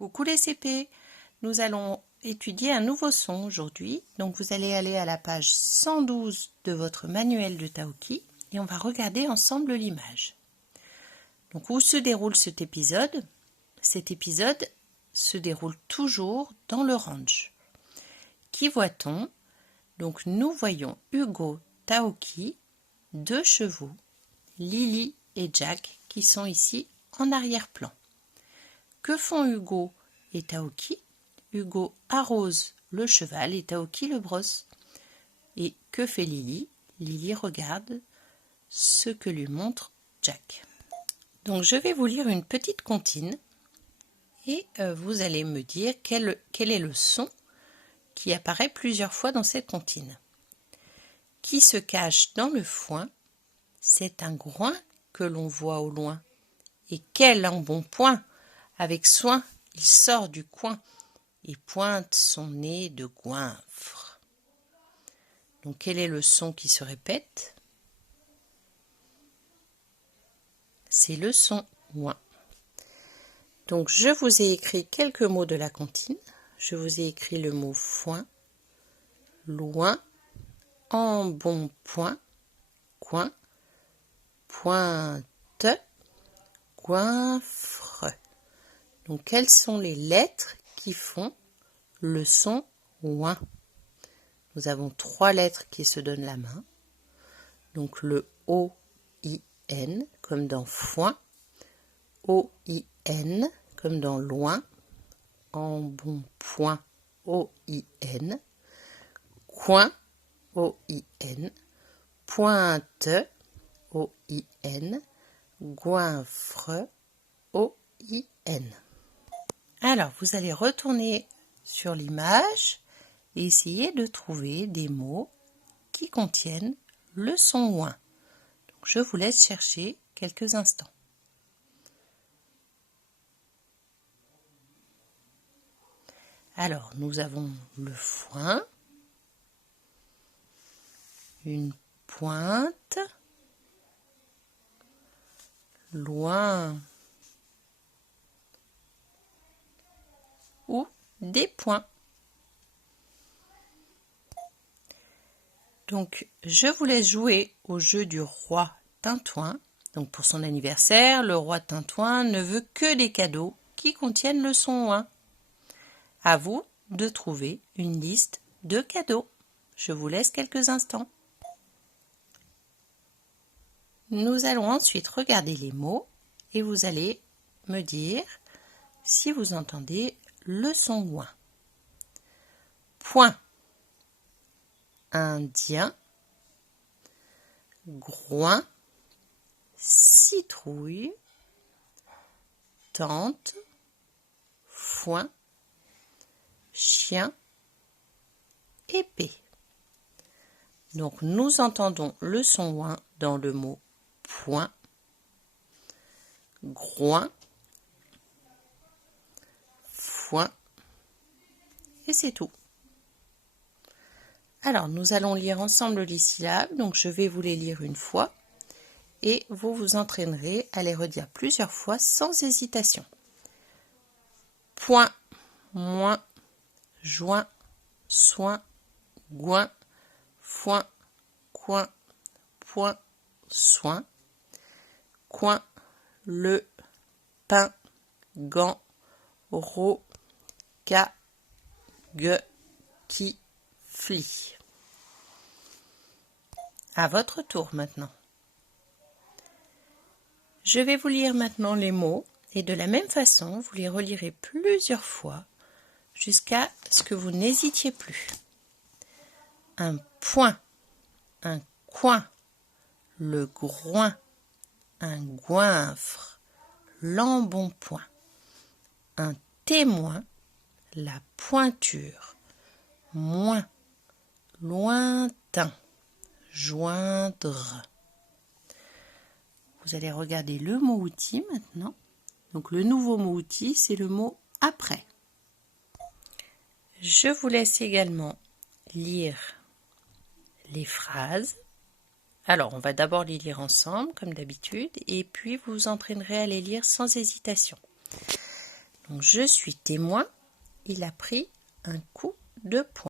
Coucou les CP, nous allons étudier un nouveau son aujourd'hui. Donc vous allez aller à la page 112 de votre manuel de Taoki et on va regarder ensemble l'image. Donc où se déroule cet épisode? Cet épisode se déroule toujours dans le ranch. Qui voit-on? Donc nous voyons Hugo, Taoki, 2 chevaux, Lily et Jack qui sont ici en arrière-plan. Que font Hugo et Taoki? Hugo arrose le cheval et Taoki le brosse. Et que fait Lily? Lily regarde ce que lui montre Jack. Donc je vais vous lire une petite comptine et vous allez me dire quel est le son qui apparaît plusieurs fois dans cette comptine. Qui se cache dans le foin? C'est un groin que l'on voit au loin. Et quel embonpoint! Avec soin, il sort du coin et pointe son nez de goinfre. Donc quel est le son qui se répète? C'est le son ouin. Donc je vous ai écrit quelques mots de la comptine. Je vous ai écrit le mot foin, loin, embonpoint, coin, pointe, goinfre. Donc, quelles sont les lettres qui font le son ouin? Nous avons 3 lettres qui se donnent la main. Donc, le O-I-N, comme dans foin. O-I-N, comme dans loin. Embonpoint, O-I-N. Coin, O-I-N. Pointe, O-I-N. Goinfre, O-I-N. Alors, vous allez retourner sur l'image et essayer de trouver des mots qui contiennent le son ouin. Donc, je vous laisse chercher quelques instants. Alors, nous avons le foin, une pointe, loin, ou des points. Donc, je vous laisse jouer au jeu du roi Tintouin. Donc, pour son anniversaire, le roi Tintouin ne veut que des cadeaux qui contiennent le son ouin. À vous de trouver une liste de cadeaux. Je vous laisse quelques instants. Nous allons ensuite regarder les mots et vous allez me dire si vous entendez le son ouin. Point, indien, groin, citrouille, tente, foin, chien, épée. Donc nous entendons le son ouin dans le mot point, groin, foin, et c'est tout. Alors, nous allons lire ensemble les syllabes, donc je vais vous les lire une fois, et vous vous entraînerez à les redire plusieurs fois sans hésitation. Point, moins, joint, soin, goin, foin, coin, point, soin, coin, le, pain, gant, ro, ca, gue, qui, fli. À votre tour maintenant. Je vais vous lire maintenant les mots et de la même façon, vous les relirez plusieurs fois jusqu'à ce que vous n'hésitiez plus. Un point, un coin, le groin, un goinfre, l'embonpoint, un témoin, la pointure, moins, lointain, joindre. Vous allez regarder le mot outil maintenant. Donc le nouveau mot outil, c'est le mot après. Je vous laisse également lire les phrases. Alors, on va d'abord les lire ensemble, comme d'habitude, et puis vous vous entraînerez à les lire sans hésitation. Donc je suis témoin, il a pris un coup de poing.